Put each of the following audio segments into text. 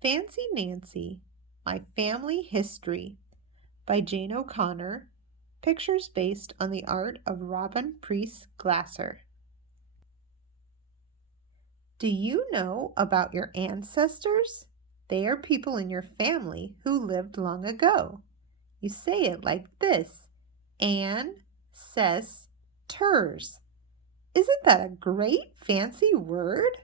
Fancy Nancy, My Family History by Jane O'Connor. Pictures based on the art of Robin Priest Glasser. Do you know about your ancestors? They are people in your family who lived long ago. You say it like this: An-ces-ters. Isn't that a great fancy word?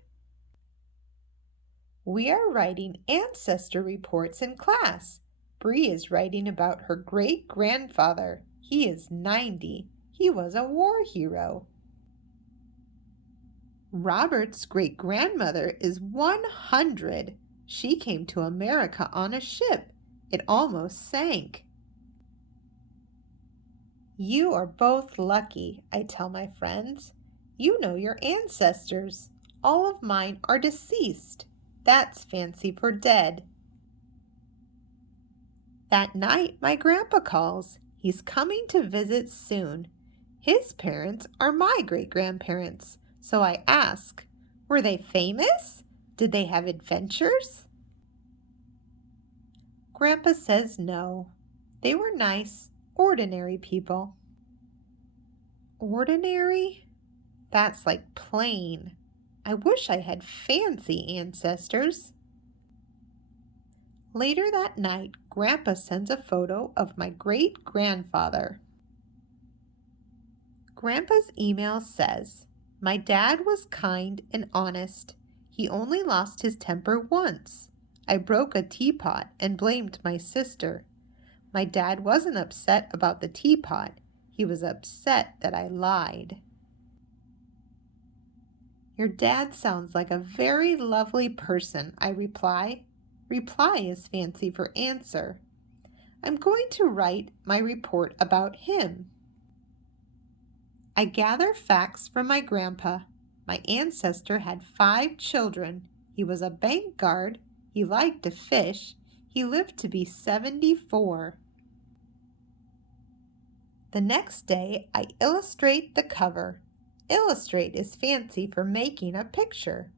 We are writing ancestor reports in class. Bree is writing about her great-grandfather. He is 90. He was a war hero. Robert's great-grandmother is 100. She came to America on a ship. It almost sank. You are both lucky, I tell my friends. You know your ancestors. All of mine are deceased. That's fancy for dead. That night, my grandpa calls. He's coming to visit soon. His parents are my great-grandparents. So I ask, were they famous? Did they have adventures? Grandpa says no. They were nice, ordinary people. Ordinary? That's like plain. I wish I had fancy ancestors. Later that night, Grandpa sends a photo of my great-grandfather. Grandpa's email says, "My dad was kind and honest. He only lost his temper once. I broke a teapot and blamed my sister. My dad wasn't upset about the teapot. He was upset that I lied." Your dad sounds like a very lovely person, I reply. Reply is fancy for answer. I'm going to write my report about him. I gather facts from my grandpa. My ancestor had 5 children. He was a bank guard. He liked to fish. He lived to be 74. The next day, I illustrate the cover. Illustrate is fancy for making a picture.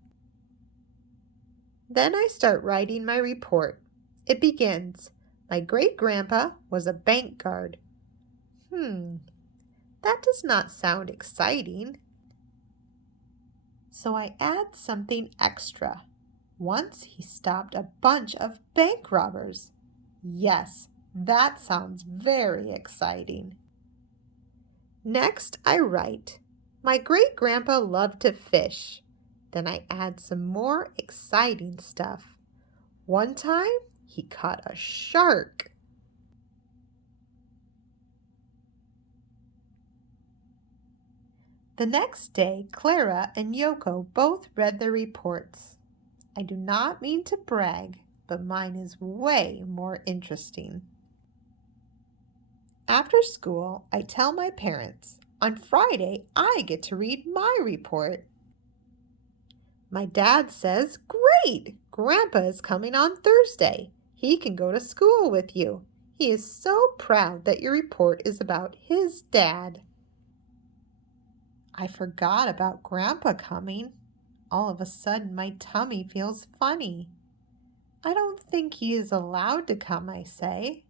Then I start writing my report. It begins, my great-grandpa was a bank guard. That does not sound exciting. So I add something extra. Once he stopped a bunch of bank robbers. Yes, that sounds very exciting. Next, I write, my great-grandpa loved to fish. Then I add some more exciting stuff. One time, he caught a shark. The next day, Clara and Yoko both read the reports. I do not mean to brag, but mine is way more interesting. After school, I tell my parents, on Friday, I get to read my report. My dad says, great! Grandpa is coming on Thursday. He can go to school with you. He is so proud that your report is about his dad. I forgot about Grandpa coming. All of a sudden, my tummy feels funny. I don't think he is allowed to come, I say.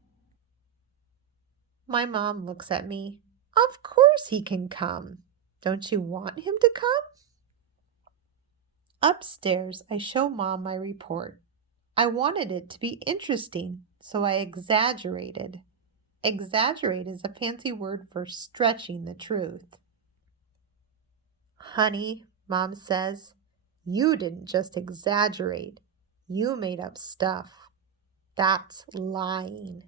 My mom looks at me. Of course he can come. Don't you want him to come? Upstairs, I show Mom my report. I wanted it to be interesting, so I exaggerated. Exaggerate is a fancy word for stretching the truth. Honey, Mom says, you didn't just exaggerate. You made up stuff. That's lying.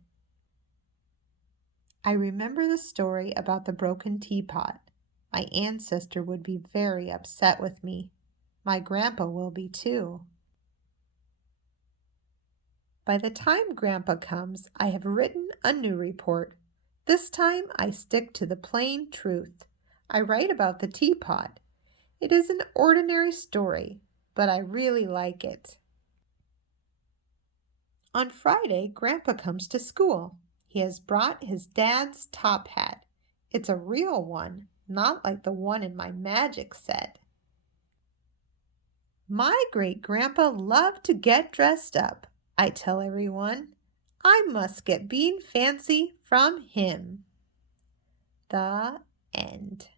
I remember the story about the broken teapot. My ancestor would be very upset with me. My grandpa will be too. By the time Grandpa comes, I have written a new report. This time I stick to the plain truth. I write about the teapot. It is an ordinary story, but I really like it. On Friday, Grandpa comes to school. He has brought his dad's top hat. It's a real one, not like the one in my magic set. My great-grandpa loved to get dressed up, I tell everyone. I must get being fancy from him. The end.